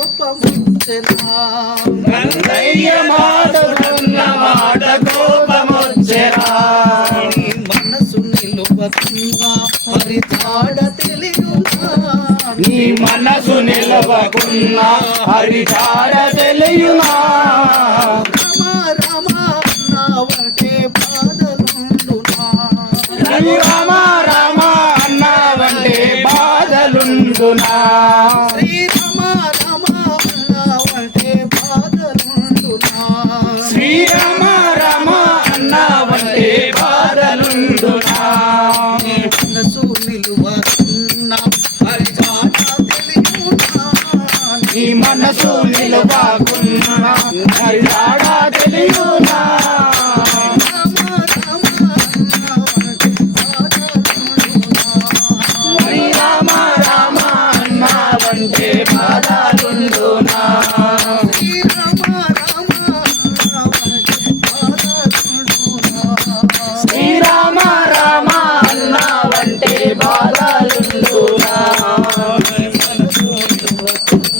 మాట కోపముంచెనా గంగయ్య మాట కోపమొచ్చెరా మనసు నిలువకున్నా హరిచాడ తెలియునా నీ మనసు నిలవకున్న హరిచాడ తెలియునా రామ రామ అన్నావంటే బాధలుండునా మనసు నిలవకున్న హరిచాడ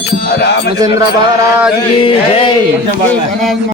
रामचंद्र महाराज की जय।